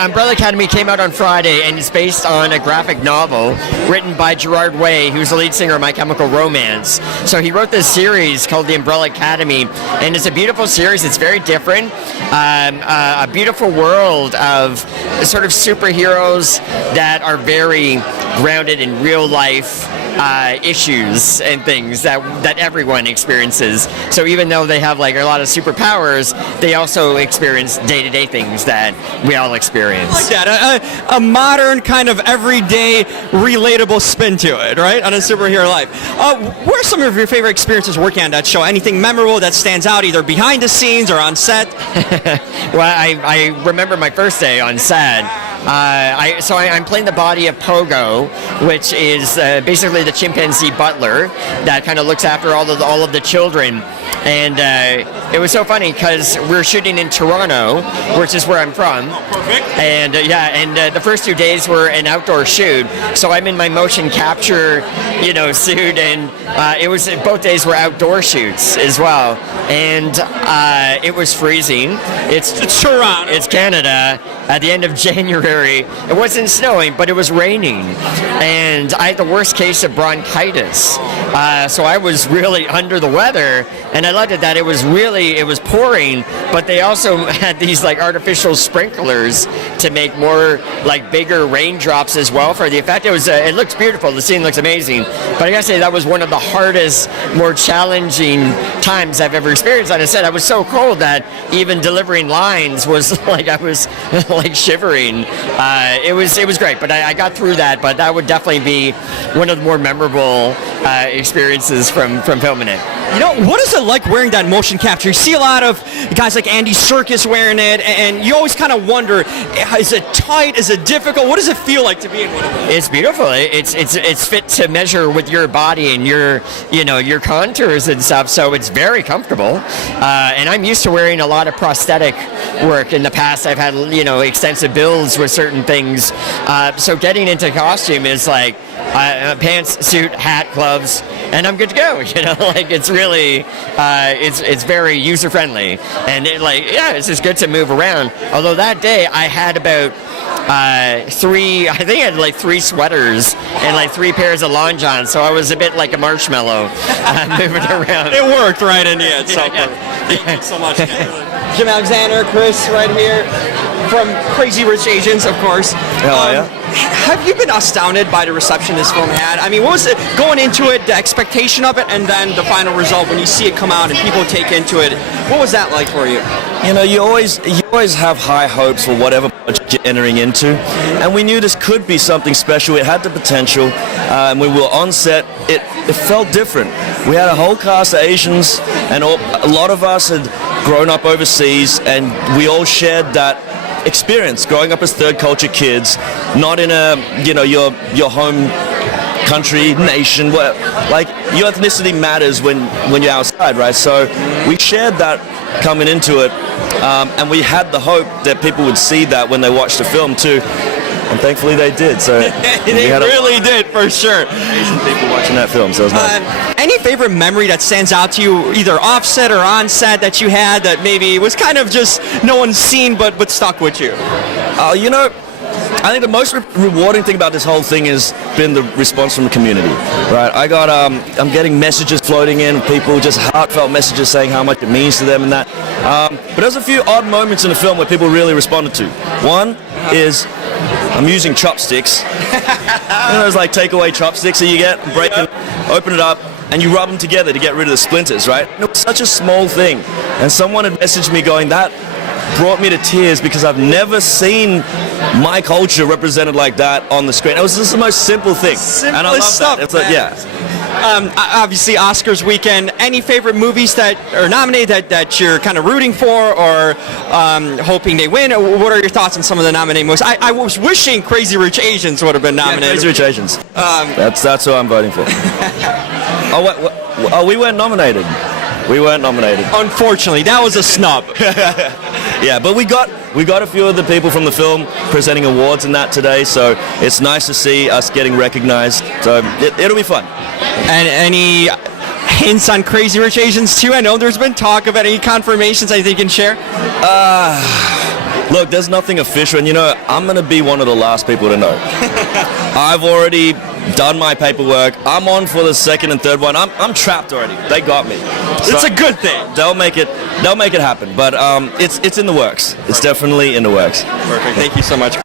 Umbrella Academy came out on Friday, and it's based on a graphic novel written by Gerard Way, who's the lead singer of My Chemical Romance. So he wrote this series called The Umbrella Academy, and it's a beautiful series. It's very different. A beautiful world of sort of superheroes that are very grounded in real life issues and things that everyone experiences. So even though they have like a lot of superpowers, they also experience day-to-day things that we all experience. Like that, a modern kind of everyday relatable spin to it, right? On a superhero life. What are some of your favorite experiences working on that show? Anything memorable that stands out either behind the scenes or on set? Well, I remember my first day on set. I'm playing the body of Pogo, which is basically the chimpanzee butler that kind of looks after all of the children. And it was so funny because we're shooting in Toronto, which is where I'm from. Oh, perfect. And the first 2 days were an outdoor shoot, so I'm in my motion capture, suit, and both days were outdoor shoots as well. And it was freezing. It's Toronto. It's Canada. At the end of January, it wasn't snowing, but it was raining, and I had the worst case of bronchitis. So I was really under the weather, and I loved it that it was pouring, but they also had these like artificial sprinklers to make more like bigger raindrops as well for the effect. It looks beautiful. The scene looks amazing, but I gotta say that was one of the hardest, more challenging times I've ever experienced. Like I said, I was so cold that even delivering lines was like I was like shivering. It was great, but I got through that. But that would definitely be one of the more memorable experiences from filming it. What is it like wearing that motion capture? You see a lot of guys like Andy Serkis wearing it, and you always kind of wonder, is it tight? Is it difficult? What does it feel like to be in one of those? It's beautiful. It's fit to measure with your body and your contours and stuff, so it's very comfortable. And I'm used to wearing a lot of prosthetic work. In the past, I've had, extensive builds with certain things. So getting into costume is like pants, suit, hat, gloves, and I'm good to go. It's really, it's very user friendly, and it's just good to move around. Although that day I had about three sweaters and like 3 pairs of long johns, so I was a bit like a marshmallow moving around. It worked right in the end. So thank you so much. Jim Alexander, Chris, right here from Crazy Rich Asians, of course. Yeah. Have you been astounded by the reception this film had? I mean, what was it going into it, the expectation of it, and then the final result when you see it come out and people take into it? What was that like for you? You always have high hopes for whatever project you're entering into, and we knew this could be something special. It had the potential, and when we were on set, it felt different. We had a whole cast of Asians, and a lot of us had grown up overseas, and we all shared that experience growing up as third culture kids, not in a your home country, nation, where like your ethnicity matters when you're outside, right? So we shared that coming into it, and we had the hope that people would see that when they watched the film too, and thankfully they did. So they really did, for sure. Asian people watching that film, so it was nice. Any favorite memory that stands out to you, either off-set or on-set, that you had that maybe was kind of just no one's seen but stuck with you? I think the most rewarding thing about this whole thing has been the response from the community, right? I'm getting messages floating in, people just heartfelt messages saying how much it means to them and that. But there's a few odd moments in the film where people really responded to. One is I'm using chopsticks. Those like takeaway chopsticks that you get, open it up, and you rub them together to get rid of the splinters, right? It was such a small thing. And someone had messaged me going, that brought me to tears because I've never seen my culture represented like that on the screen. It was just the most simple thing. And I love stuff, that. It's like, yeah. Obviously, Oscars weekend. Any favorite movies that are nominated that you're kind of rooting for or hoping they win? Or what are your thoughts on some of the nominated movies? I was wishing Crazy Rich Asians would have been nominated. Yeah, Crazy Rich Asians. That's who I'm voting for. We weren't nominated. Unfortunately, that was a snub. Yeah, but we got a few of the people from the film presenting awards and that today, so it's nice to see us getting recognized. So it'll be fun. And any hints on Crazy Rich Asians too? I know there's been talk about any confirmations I think you can share. Look, there's nothing official, and I'm going to be one of the last people to know. I've already done my paperwork. I'm on for the second and third one. I'm trapped already. They got me. It's a good thing. They'll make it happen. But it's in the works. It's definitely in the works. Perfect. Thank you so much.